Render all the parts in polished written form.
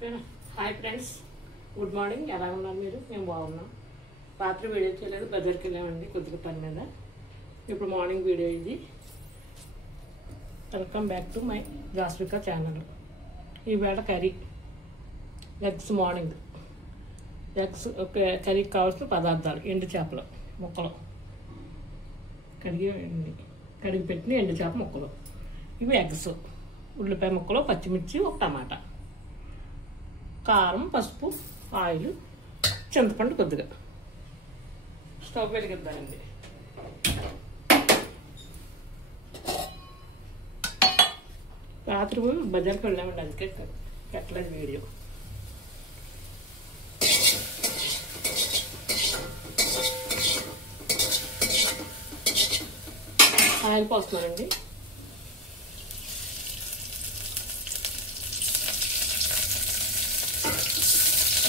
Hi friends, good morning. ఎలా ఉన్నారు మీరు? మేము బాగున్నాం. రాత్రి వీడియో చేయలేదు, బజార్కి వెళ్ళామండి కొద్దిగా పని మీద. ఇప్పుడు మార్నింగ్ వీడియో ఇది. Welcome back to my Jaswika channel. ఈవేళ కర్రీ ఎగ్స్. మార్నింగ్ ఎగ్స్ కర్రీకి కావాల్సిన పదార్థాలు: ఎండు చేపలు ముక్కలు, కడిగి పెట్టిన ఎండు చేప ముక్కలు, ఇవి ఎగ్స్, ఉల్లిపాయ ముక్కలు, పచ్చిమిర్చి, ఒక టమాటా, కారం, పసుపు, ఆయిల్, చింతపండు కొద్దిగా. స్టవ్ వెలిగిద్దామండి. రాత్రి బజార్కి వెళ్ళామండి, అందుకే పెట్టలేదు వీడియో. ఆయిల్ పోస్తున్నానండి.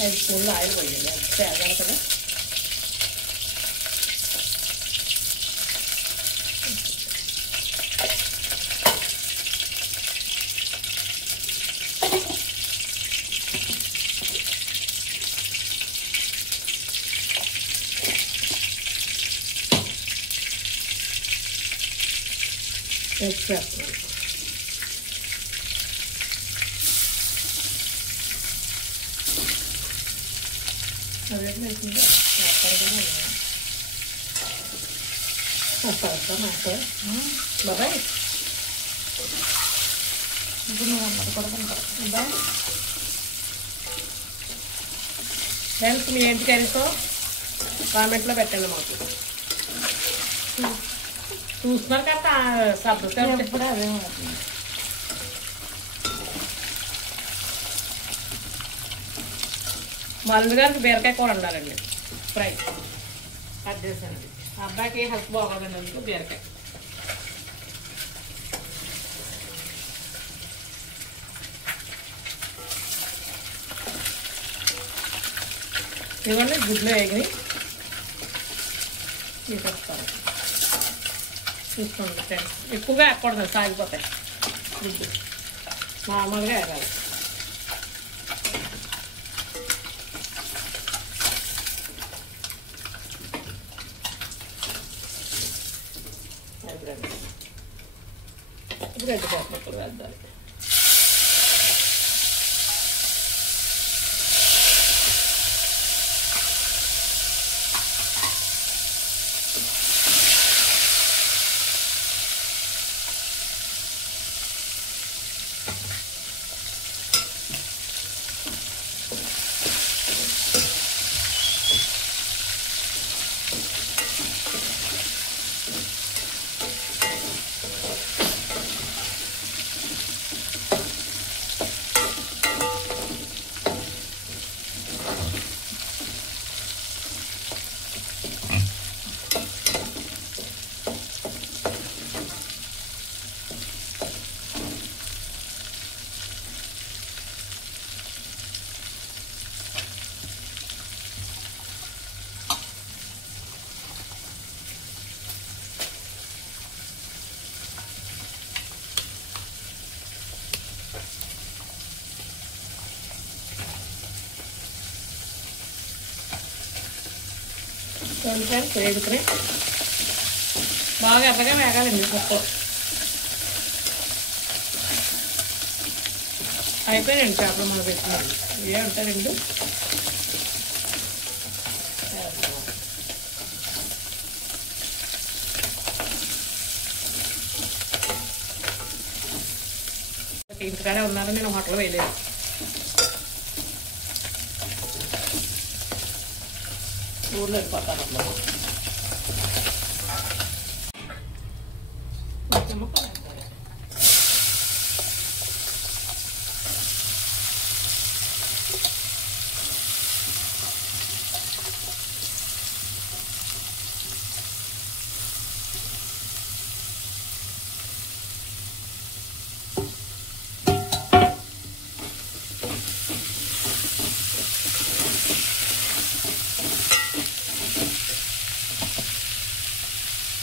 ఐదు స్పూన్లు ఆయిల్ పోయండి, అది తేగాలి కదా. వేస్తున్నాను. అదే వేసింది నాకు బాబాయ్. ఇప్పుడు నువ్వు అమ్మది కూడా కనపడుతుందా ఫ్రెండ్స్? మీ ఏంటి కర్రీతో కామెంట్లో పెట్టండి మాకు. చూస్తున్నారు కదా శబ్దం ఎప్పుడు అదే అవుతుంది. ముందుగా బీరకాయ కూర ఉండాలండి, ఫ్రై కట్ చేశానండి. అబ్బాయికి హెల్త్ బాగోదండి, అందుకు బీరకాయ. ఇవన్నీ గుడ్లు వేగి తీసేస్తాను. చూసుకోండి ఫ్రెండ్స్, ఎక్కువగా ఎక్కకూడదు, సాగిపోతాయి గుడ్లు. మామూలుగా ఎగాలి. ఇప్పుడు ఎండు చేప ముక్కలు వేద్దాం. ఫ్రెండ్స్ వేడుకుని బాగా ఎర్రగా వేగాలండి ముక్కలు. అయిపోయినండి చేపలు మనం పెట్టినవి. ఏ ఉంటాయి రెండు ఇంటికాడే ఉన్నారని నేను హోటల్ వేయలేదు. ఊర్లో వెళ్ళిపోతాను అమ్మ.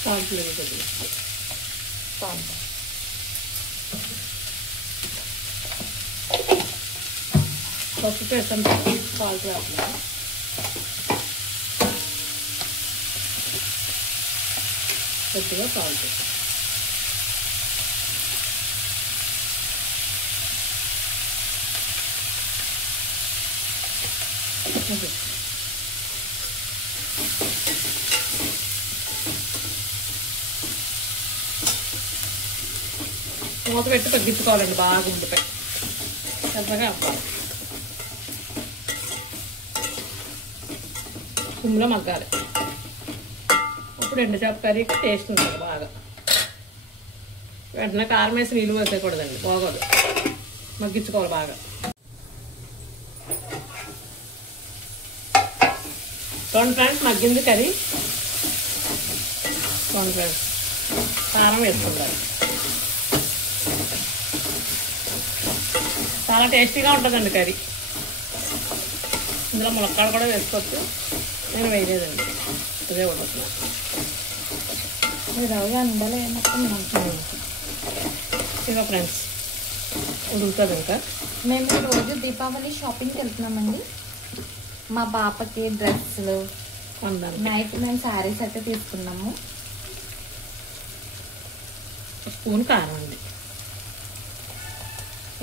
సాల్ట్ సాల్ట్ పసుపు వేసాను, సాల్ట్ వేస్తున్నాను. కొద్దిగా సాల్ట్, మూత పెట్టి తగ్గించుకోవాలండి. బాగా ఉండిపోయి పెద్దగా అవ్వాలి, సిమ్లో మగ్గాలి. ఇప్పుడు ఎండు చేప కర్రీకి టేస్ట్ ఉంటుంది బాగా. వెంటనే కారం వేసి నీళ్ళు వేసేయకూడదండి, బాగోదు. మగ్గించుకోవాలి బాగా. చూడండి ఫ్రెండ్స్, మగ్గింది కర్రీ. చూడండి ఫ్రెండ్స్, కారం వేసుకుంటారు. చాలా టేస్టీగా ఉంటుందండి కర్రీ. ఇందులో ములక్కాడ కూడా వేసుకోవచ్చు, నేను వేయలేదండి, ఇదే వండుతున్నాను. ఇక ఫ్రెండ్స్ ఉడుకుతుంది. ఇంకా మేము ఈరోజు దీపావళి షాపింగ్కి వెళ్తున్నామండి. మా పాపకి డ్రెస్సులు, నైట్ మేము శారీస్ అయితే తీసుకున్నాము. స్పూన్ కారం అండి.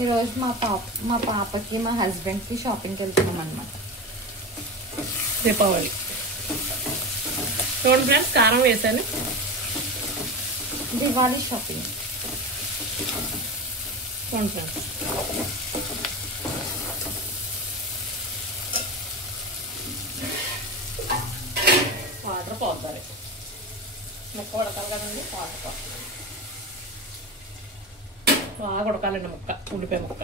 ఈరోజు మా పాపకి మా హస్బెండ్కి షాపింగ్కి వెళ్తున్నాం అనమాట. దీపావళి. చూడండి ఫ్రెండ్స్, కారం వేసాను. దివాళీ షాపింగ్. చూడండి ఫ్రెండ్స్, వాటర్ పోద్దాలి. ముక్క ఉడకాలి కదండి, వాటర్ పోతాలి. బాగా ఉడకాలండి ముక్క, ఉల్లిపాయ ముక్క.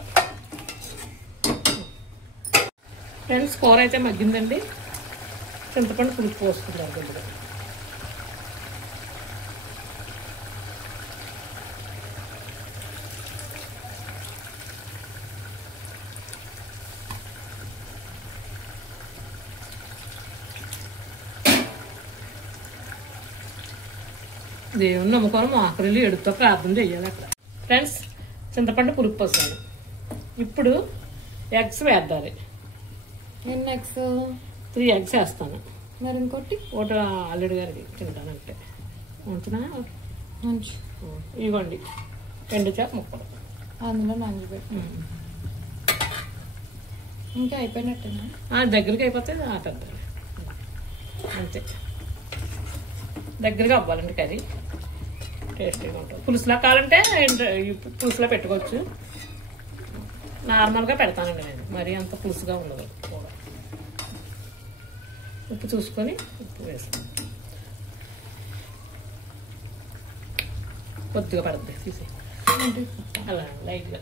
ఫ్రెండ్స్, కూర అయితే మగ్గిందండి. చింతపండు పులుపు పోసుకుంటారు కొద్దిగా. దేవుని నమ్ముకొని ఆఖరిలో ఎడుతో ప్రార్థన చెయ్యాలి అక్కడ. ఫ్రెండ్స్, చింతపండు పులుపు పోసాను. ఇప్పుడు ఎగ్స్ వేద్దాలి. ఎన్ని ఎగ్స్? 3 ఎగ్స్ వేస్తాను. మరి ఇంకోటి ఒకటి అల్లుడి గారికి తింటానంటే ఉంచునా. ఇవ్వండి ఎండు చేప ముక్కలు అందులో నంచిపెట్టి. ఇంకా అయిపోయినట్టేనా? దగ్గరికి అయిపోతే ఆపేద్దాం అంతే. దగ్గరగా అవ్వాలండి కర్రీ, టేస్టీగా ఉంటుంది. పులుసులా కావాలంటే పులుసులా పెట్టుకోవచ్చు. నార్మల్గా పెడతానండి నేను, మరీ అంత పులుసుగా ఉండదు. కూడా ఉప్పు చూసుకొని ఉప్పు వేస్తాను. కొద్దిగా పడుతుంది తీసి అలా లైట్గా.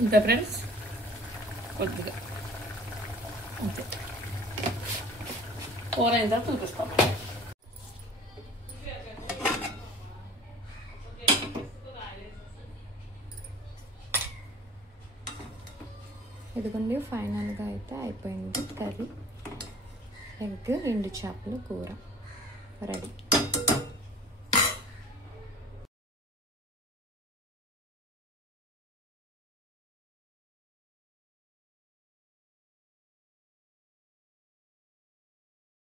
అంతే ఫ్రెండ్స్, కొద్దిగా అంతే. కూర అయిన తర్వాత చూపిస్తాము. ఇదిగోండి, ఫైనల్గా అయితే అయిపోయింది కర్రీ. ఎగ్, ఎండు చేపల కూర రెడీ.